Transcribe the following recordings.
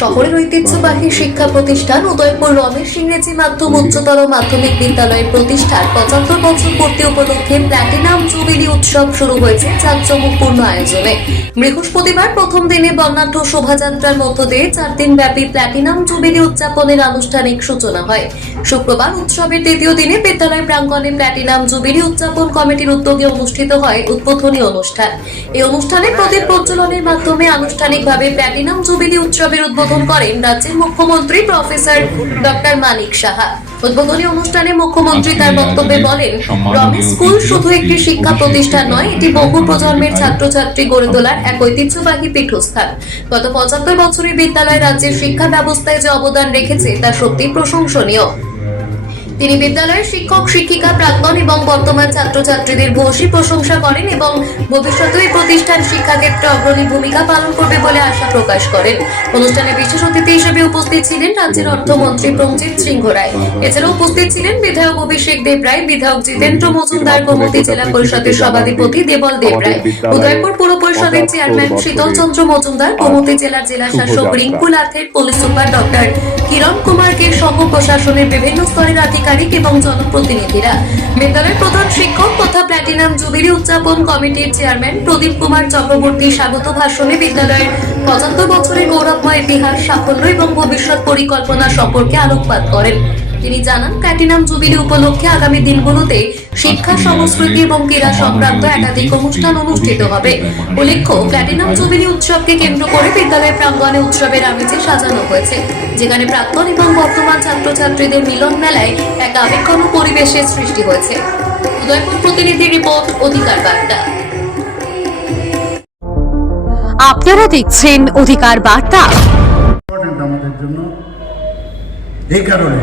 শহরের ঐতিহ্যবাহী শিক্ষা প্রতিষ্ঠান উদয়পুর রমেশ ইংরেজি মাধ্যম উচ্চতর মাধ্যমিক বিদ্যালয়ের প্রতিষ্ঠার পঁচাত্তর বছর পূর্তি উপলক্ষে প্ল্যাটিনাম জুবিলি উৎসব শুরু হয়েছে জাঁকজমকপূর্ণ আয়োজনে। বৃহস্পতিবার প্রথম দিনে বর্ণাঢ্য শোভাযাত্রার মধ্য দিয়ে চার দিন ব্যাপী প্ল্যাটিনাম জুবিলি উদযাপনের আনুষ্ঠানিক সূচনা হয়। শুক্রবার উৎসবের দ্বিতীয় দিনে বিদ্যালয় প্রাঙ্গণে প্ল্যাটিনাম জুবিলি উদযাপন কমিটির উদ্যোগে অনুষ্ঠিত হয় উদ্বোধনী অনুষ্ঠান। এই অনুষ্ঠানে প্রদীপ প্রজ্বলনের মাধ্যমে আনুষ্ঠানিকভাবে প্ল্যাটিনাম জুবিলি উৎসবের উদ্বোধন করেন রাজ্যের মুখ্যমন্ত্রী প্রফেসর ডক্টর মানিক সাহা। উদ্বোধনী অনুষ্ঠানে মুখ্যমন্ত্রী তার বক্তব্যে বলেন রমেশ স্কুল শুধু একটি শিক্ষা প্রতিষ্ঠান নয় এটি বহু প্রজন্মের ছাত্রছাত্রী গড়ে তোলার এক ঐতিহ্যবাহী পীঠস্থান। গত পঁচাত্তর বছরের বিদ্যালয় রাজ্যের শিক্ষা ব্যবস্থায় যে অবদান রেখেছে তা সত্যি প্রশংসনীয়। তিনি বিদ্যালয়ের শিক্ষক শিক্ষিকা প্রাক্তন এবং বর্তমান ছাত্রছাত্রীদের ভূয়সী প্রশংসা করেন এবং ভবিষ্যতে এই প্রতিষ্ঠান শিক্ষাক্ষেত্রে অগ্রণী ভূমিকা পালন করবে বলে আশা প্রকাশ করেন। অনুষ্ঠানে বিশেষ অতিথি হিসেবে উপস্থিত ছিলেন রাজ্যের অর্থমন্ত্রী প্রঞ্জিত সিংহ রায়। এছাড়া উপস্থিত ছিলেন বিধায়ক অভিষেক দেব রায় বিধায়ক জিতেন্দ্র মজুমদার গোমতী জেলা পরিষদের সভাধিপতি দেবল দেব রায় উদয়পুর পুর পরিষদের চেয়ারম্যান শীতল চন্দ্র মজুমদার গোমতী জেলার জেলা শাসক রিঙ্কু লাথের পুলিশ সুপার ডক্টর কিরণ কুমারকে সহ প্রশাসনের বিভিন্ন স্তরের আধিকারিক এবং জনপ্রতিনিধিরা। বিদ্যালয়ের প্রধান শিক্ষক তথা প্ল্যাটিনাম জুবিলি উদযাপন কমিটির চেয়ারম্যান প্রদীপ কুমার চক্রবর্তী স্বাগত ভাষণে বিদ্যালয়ের পঁচাত্তর বছরের গৌরবময় ইতিহাস সাফল্য এবং ভবিষ্যৎ পরিকল্পনা সম্পর্কে আলোকপাত করেন। তিনি জানান প্ল্যাটিনাম জুবিলি উপলক্ষে আগামী দিনগুলোতে শিক্ষা সংস্কৃতি এবং ক্রীড়া সংক্রান্ত একাধিক অনুষ্ঠান অনুষ্ঠিত হবে। উল্লেখ্য প্ল্যাটিনাম জুবিলি উৎসবকে কেন্দ্র করে বিদ্যালয়ের প্রাঙ্গণে উৎসবের আমেজে সাজানো হয়েছে যেখানে প্রাক্তন এবং বর্তমান ছাত্রছাত্রীদের মিলন মেলায় এক আবেগঘন পরিবেশের সৃষ্টি হয়েছে। উদয়পুর প্রতিনিধি রিপোর্ট অধিকার বার্তা। আপনারা দেখছেন অধিকার বার্তা। ইম্পর্টেন্ট আমাদের জন্য। এই কারণে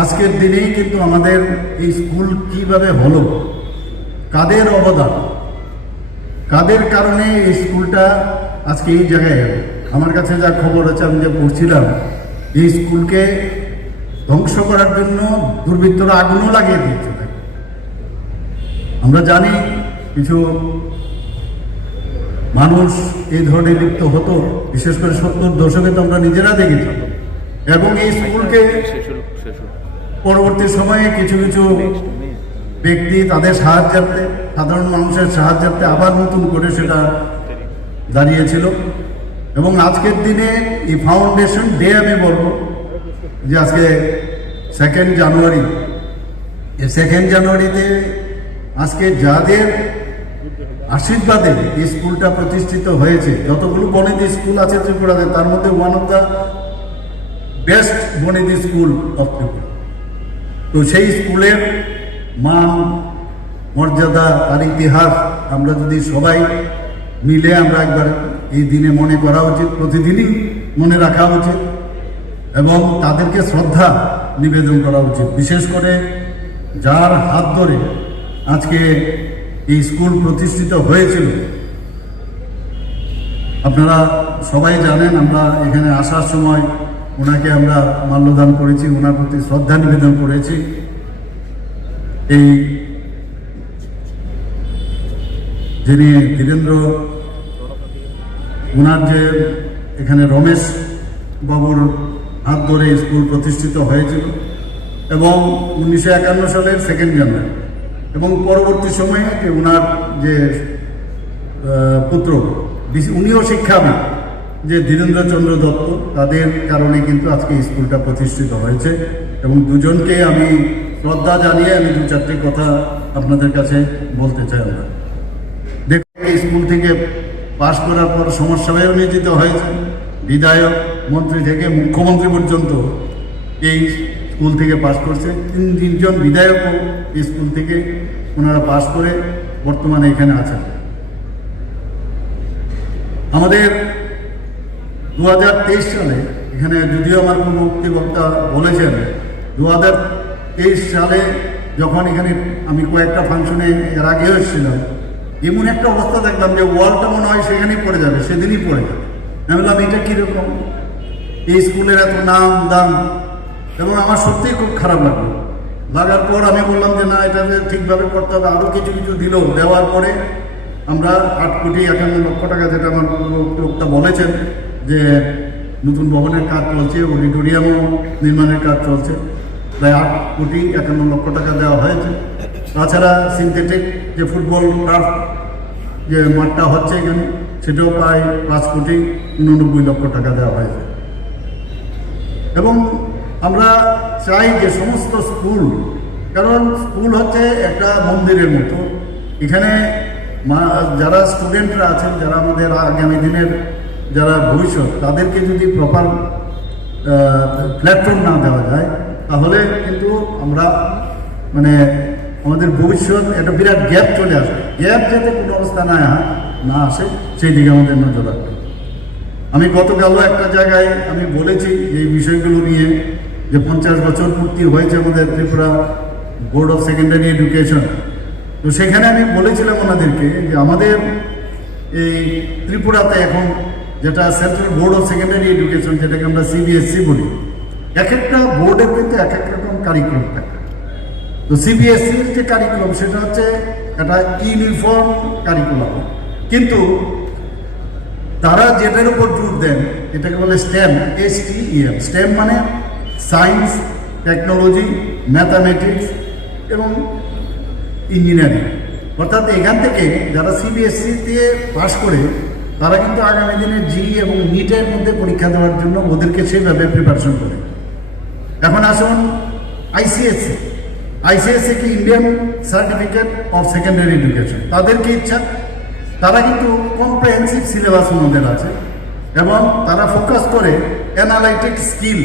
আজকের দিনেই কিন্তু আমাদের এই স্কুল কীভাবে হলো? কাদের অবদান? কাদের কারণে এই স্কুলটা আজকে এই জায়গায় আমার কাছে যা খবর আছে, আমি যে পড়ছিলাম, এই স্কুলকে ধ্বংস করার জন্য দুর্বৃত্তরা আগুনও লাগিয়ে দিয়েছে। আমরা জানি কিছু মানুষ এই ধরনের লিপ্ত হতো, বিশেষ করে সত্তর দশকে তো আমরা নিজেরা দেখেছি। এবং এই স্কুলকে পরবর্তী সময়ে কিছু কিছু ব্যক্তি তাদের সাহায্যার্থে, সাধারণ মানুষের সাহায্যার্থে আবার নতুন করে সেটা দাঁড়িয়েছিল। এবং আজকের দিনে এই ফাউন্ডেশন ডে আমি বলব যে আজকে সেকেন্ড জানুয়ারি এই সেকেন্ড জানুয়ারিতে আজকে যাদের আশীর্বাদে এই স্কুলটা প্রতিষ্ঠিত হয়েছে, যতগুলো বনেদি স্কুল আছে ত্রিপুরাতে, তার মধ্যে ওয়ান অফ দ্য বেস্ট বনেদি স্কুল অফ ত্রিপুরা তো সেই স্কুলের মান, মর্যাদা তার ইতিহাস আমরা যদি সবাই মিলে আমরা একবার এই দিনে মনে করা উচিত, প্রতিদিনই মনে রাখা উচিত এবং তাদেরকে শ্রদ্ধা নিবেদন করা উচিত। বিশেষ করে যার হাত ধরে আজকে এই স্কুল প্রতিষ্ঠিত হয়েছিল। আপনারা সবাই জানেন আমরা এখানে আসার সময় ওনাকে আমরা মাল্যদান করেছি, ওনার প্রতি শ্রদ্ধা নিবেদন করেছি। এই যিনি ধীরেন্দ্র, ওনার যে এখানে রমেশ বাবুর হাত ধরে স্কুল প্রতিষ্ঠিত হয়েছিল এবং উনিশশো একান্ন সালের সেকেন্ড জানুয়ারি এবং পরবর্তী সময়ে ওনার যে পুত্র উনিও শিক্ষাবিদ। যে ধীরেন্দ্রচন্দ্র দত্ত, তাদের কারণে কিন্তু আজকে স্কুলটা প্রতিষ্ঠিত হয়েছে। এবং দুজনকে আমি শ্রদ্ধা জানিয়ে আমি দু চারটি কথা আপনাদের কাছে বলতে চাই আমরা। দেখুন স্কুল থেকে পাশ করার পর সমাজসেবায়ও নিয়োজিত হয়েছে। বিধায়ক, মন্ত্রী থেকে মুখ্যমন্ত্রী পর্যন্ত এই স্কুল থেকে পাশ করছে। তিন তিনজন বিধায়কও স্কুল থেকে ওনারা পাশ করে বর্তমানে এখানে আছেন। আমাদের দু হাজার তেইশ সালে, এখানে যদিও আমার কোনো উক্তি বক্তা বলেছেন দু হাজার তেইশ সালে যখন এখানে আমি কয়েকটা ফাংশনে এর আগে এসেছিলাম, এমন একটা অবস্থা দেখলাম যে ওয়ালটা মনে হয় সেখানেই পড়ে যাবে, সেদিনই পড়ে যাবে। আমি বললাম এটা কীরকম? এই স্কুলের এত নাম, দাম, এবং আমার সত্যিই খুব খারাপ লাগল। লাগার পর আমি বললাম যে, না, এটা ঠিকভাবে করতে হবে। আরও কিছু কিছু দিল, দেওয়ার পরে আমরা আট কোটি একান্ন লক্ষ টাকা, যেটা আমার বক্তা বলেছেন যে নতুন ভবনের কাজ চলছে, অডিটোরিয়ামও নির্মাণের কাজ চলছে। প্রায় আট কোটি একান্ন লক্ষ টাকা দেওয়া হয়েছে। তাছাড়া সিনথেটিক যে ফুটবল টার্ফ যে মাঠটা হচ্ছে এখানে, সেটাও প্রায় পাঁচ কোটি উননব্বই লক্ষ টাকা দেওয়া হয়েছে। এবং আমরা চাই যে সমস্ত স্কুল, কারণ স্কুল হচ্ছে একটা মন্দিরের মতো। এখানে যারা স্টুডেন্টরা আছেন, যারা আমাদের আগামী দিনের যারা ভবিষ্যৎ, তাদেরকে যদি প্রপার প্ল্যাটফর্ম না দেওয়া যায়, তাহলে কিন্তু আমরা মানে আমাদের ভবিষ্যৎ একটা বিরাট গ্যাপ চলে আসবে। গ্যাপ যাতে কোনো অবস্থা না না আসে, সেই দিকে আমাদের নজর রাখবে আমি গতকালও একটা জায়গায় আমি বলেছি এই বিষয়গুলো নিয়ে যে পঞ্চাশ বছর পূর্তি হয়েছে আমাদের Tripura board of secondary education. তো সেখানে আমি বলেছিলাম ওনাদেরকে যে আমাদের এই ত্রিপুরাতে এখন যেটা central board of secondary education যেটাকে আমরা সিবিএসসি বলি। এক একটা বোর্ডের কিন্তু এক এক রকম কারিকুলাম থাকে। তো সিবিএসসির যে কারিকুলাম সেটা হচ্ছে একটা ইউনিফর্ম কারিকুলাম কিন্তু তারা যেটার উপর জোর দেন, এটাকে বলে STEM S T M STEM মানে সায়েন্স টেকনোলজি ম্যাথামেটিক্স এবং ইঞ্জিনিয়ারিং অর্থাৎ এখান থেকে যারা সিবিএসসি দিয়ে পাশ করে তারা কিন্তু আগামী দিনে জি এবং নিটের মধ্যে পরীক্ষা দেওয়ার জন্য ওদেরকে সেভাবে প্রিপারেশন করে। এখন আসুন আইসিএসসি আইসিএসসি কি Indian certificate of secondary education তাদের কি ইচ্ছা। তারা কিন্তু কম্প্রেহেন্সিভ সিলেবাস ওনাদের আছে এবং তারা ফোকাস করে analytic skill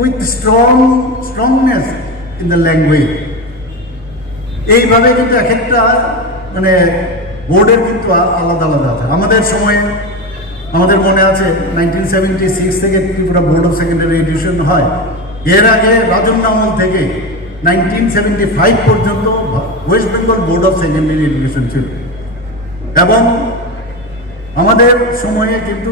with strong strongness in the language এইভাবে কিন্তু এক একটা মানে বোর্ডের কিন্তু আলাদা আলাদা আছে। আমাদের সময়ে, আমাদের মনে আছে নাইনটিন সেভেন্টি সিক্স থেকে Tripura board of secondary education হয়। এর আগে রাজন্য আমল থেকে নাইনটিন সেভেন্টি ফাইভ পর্যন্ত West Bengal board of secondary education ছিল। এবং আমাদের সময়ে কিন্তু